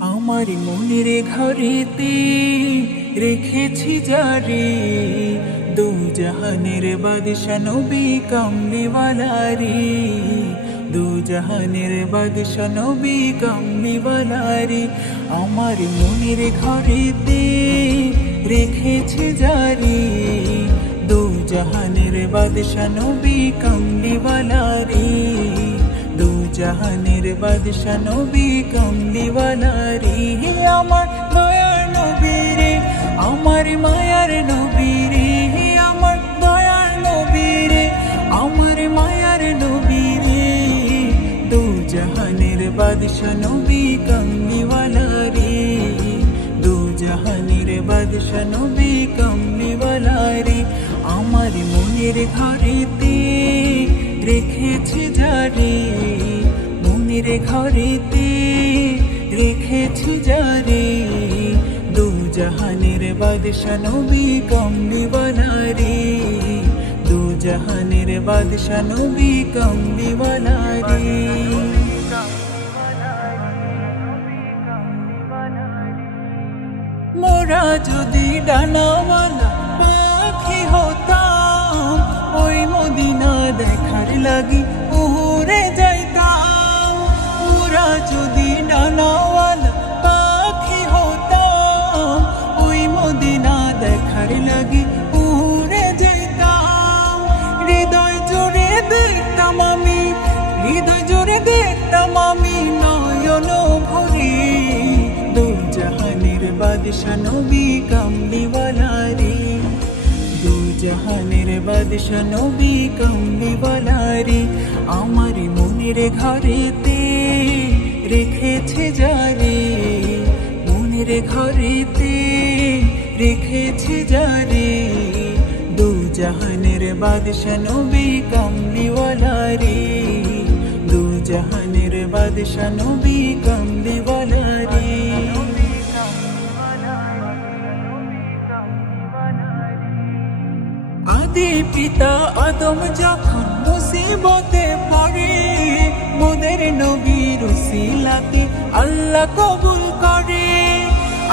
আমার মনের ঘরেতে রেখেছি যারে, দু জাহানের বাদশা নবী কামলিওয়ালারে, দু জাহানের বাদশা নবী কামলিওয়ালারে। আমার মনের ঘরেতে রেখেছি যারে, দু জাহানের বাদশা নবী কামলিওয়ালারে, দু জাহানের বাদশা নবী কামলিওয়ালারে। আমার দয়ার নবী রে, আমার মায়ার নবী রে, আমার দয়ার নবী রে, আমার মায়ার নবী রে, দু জাহানের বাদশা নবী কামলিওয়ালারে, দু জাহানের বাদশা নবী কামলিওয়ালারে। আমার মনের ঘরেতে রেখেছি যারে, মনের ঘরেতে রেখেছি যারে, দু জাহানের বাদশা নবী কামলিওয়ালারে, দু জাহানের বাদশা নবী কামলিওয়ালারে। মোরা যদি ডানাওয়ালা পাখি হতাম, ওই মদিনা দেখার লাগি উড়ে যাইতাম। মোরা যদি ডানাওয়ালা পাখি হতাম, ওই মদিনা দেখার লাগি উড়ে যাইতাম। হৃদয় জোরে দেখতাম আমি, হৃদয় জোরে দেখতাম আমি নয়ন ভরে, দু জাহানের বাদশা নবী কামলিওয়ালারে, দু জাহানের বাদশা নবী কামলিওয়ালারে। আমার মনের ঘরেতে রেখেছে যারে, মনের ঘরেতে রেখেছে যারে, দু জাহানের বাদশা নবী কামলিওয়ালারে, দু জাহানের বাদশা নবী কামলিওয়ালারে। আদি পিতা আদম যখন মুসিবতে পড়ে, মোদের নবীর উসিলাতে আল্লাহ কবুল করে।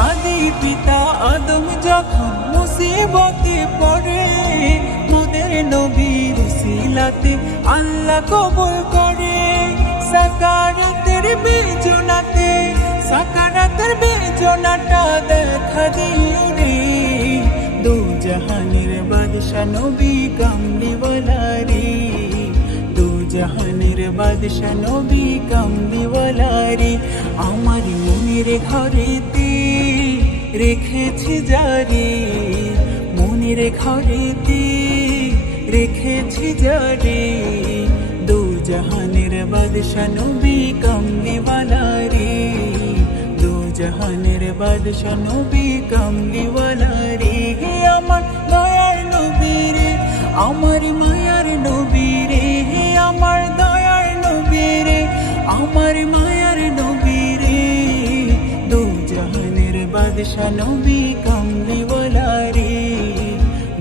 আদি পিতা আদম যখন মুসিবতে পড়ে, মোদের নবীর উসিলাতে আল্লাহ কবুল করে। সাকারাতের বেজনাতে, সাকারাতের বেজনাটা দেখা দিল রে, দু জাহানের বাদশা নবী কামলিওয়ালারে, দু জাহানের বাদশা নবী কামলিওয়ালারে। আমার মনের ঘরেতে রেখেছি যারে, মনের ঘরেতে রেখেছি যারে, দু জাহানের বাদশা নবী কামলিওয়ালারে, দু জাহানের বাদশা নবী কামলিওয়ালারে। আমার দয়ার নবী রে, আমার মায়ার নবী রে, আমার দয়ার নবী রে, আমার মায়ার নবী রে, দু জাহানের বাদশা নবী কামলিওয়ালারে,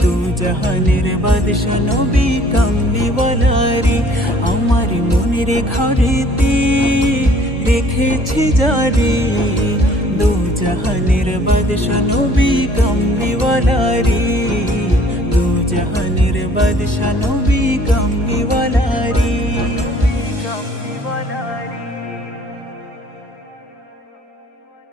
দু জাহানের বাদশা নবী কামলিওয়ালারে। আমার মনের ঘরেতে রেখেছি যারে, দু জাহানের বাদশা নবী কামলিওয়ালারে, দু জাহানের বাদশা নবী কামলিওয়ালা।